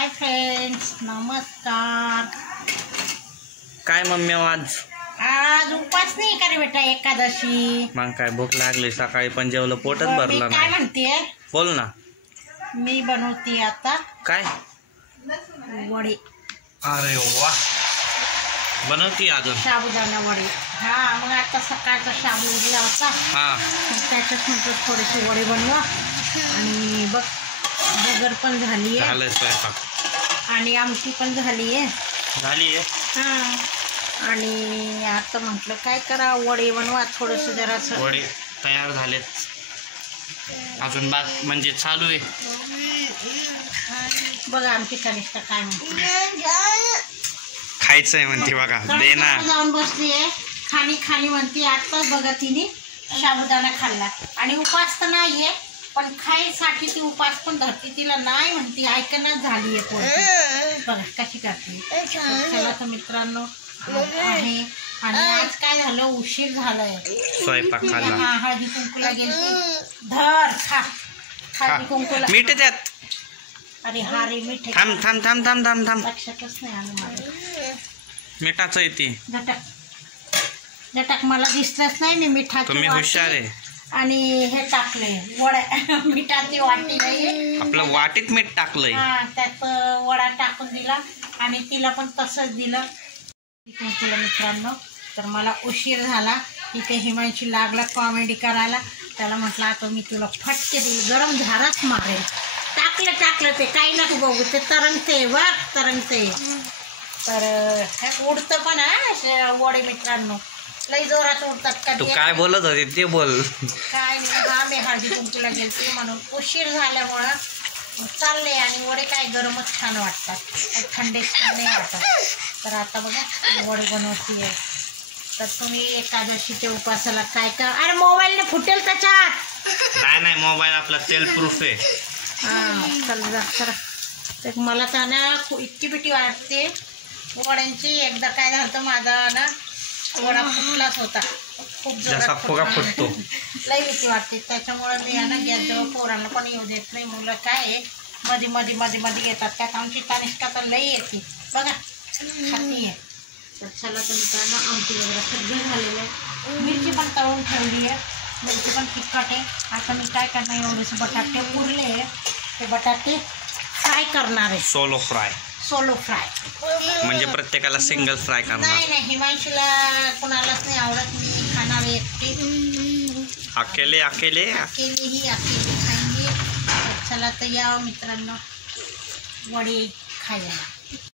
Hi friends, नमस्कार। काय mummy आज उपास नाही का रे बेटा, एकादशी। मग काय भूक लागली, सकाळी पण जेवलं पोटच भरलं काय म्हणते, बोल ना। मी बनवते आता काय वडे। अरे वा, बनवती अजून साबुदाणा वडे। हा, मग आता सकाळचा शाबू उरला होता, त्याच्यात म्हटलं थोडेसे वडे बनवा। आणि बघ, बगर पण झाली आहे, झालं स्वयंपाक आणि आमटी पण झाली आहे। हा, आणि आता म्हटलं काय करा, वडे बनवा थोडंसं जरासं। वडे तयार झालेत, अजून बात म्हणजे चालू आहे। बघा आमची कनिष्ठा काय म्हणते, खायचंय म्हणते बघा, दे ना। जाऊन बसली आहे, खाणी खाणी म्हणते। आताच बघा तिने साबुदाणा खाल्ला, आणि उपास तर नाहीये, पण खायसाठी ती उपास पण धरते। तिला नाही म्हणते, ऐकणच झाली आहे। बघा कशी करते। चला तर मित्रांनो, आहे आणि आज काय झालं, उशीर झालाय स्वयंपाक खाल्ला। हळदी कुंकूला गेली, धर खा हळदी कुंकूला। मीठ द्यात। अरे हा रे, मीठ थांब थांब थांब थांब थांब थांब, लक्षातच नाही आलं माझ्या। मिठाचं येते झटक झटक, मला दिसलंच नाही मी मिठाची तुम्ही हुशार आहे। आणि हे टाकले वड्या, मिठाची वाटी नाही, आपलं वाटीत मीठ टाकलंय। हा, त्यात वडा टाकून दिला, आणि तिला पण तसंच दिलं तुला मित्रांनो। तर मला उशीर झाला, इथे हिमांशी लागला कॉमेडी करायला। त्याला म्हटलं आता मी तुला फटके देईल, गरम झाराच मारेल। टाकलं ते काही नको बघू, ते तरंगते बघ, तरंगते। तर हे उडतं पण हा वडे मित्रांनो, लई जोरात उडतात। तू कधी काय बोलत होती ते बोल। काय नाही, हा मी हळदी कुंकूला गेलते म्हणून उशीर झाल्यामुळं चालले, आणि वडे काय गरमच छान वाटतात, थंडे छान नाही वाटत। तर आता बघा वडे बनवते। तर तुम्ही एकादशीच्या उपासाला काय काय, अरे मोबाईलने फुटेल त्याच्यात। नाही, मोबाईल आपला सेल्फ प्रूफ आहे। हां, चल जा खरं। तर मला तर ना इतकी भीती वाटते वड्यांची। एकदा काय झालं तर माझा ना वडा फुटलाच होता, खूप जसा फुगा फुटतो। लई भीती वाटते, त्याच्यामुळे मी ना गॅसजवळ पोरांना पण येऊ देत नाही। मुलं काय आहे, मध्ये येतात, त्यात आमची कनिष्ठा तर लई येते बघा, खाती आहे। तर चला तर मित्रांनो, आमटी वगैरे सगळं झालेलं आहे, मिरची पण तळून ठेवली आहे, मिरची पण तिखट आहे। आता मी काय करणार, एवढेसे बटाटे उरले, ते बटाटे फ्राय करणार आहे। सोलो फ्राय म्हणजे प्रत्येकाला सिंगल फ्राय करणार। नाही, हिमांशीला कुणालाच नाही आवडत, मी खाणार आहे एकटी, अकेले अकेली खाएंगे। चला तर या मित्रांनो, वडे खायला।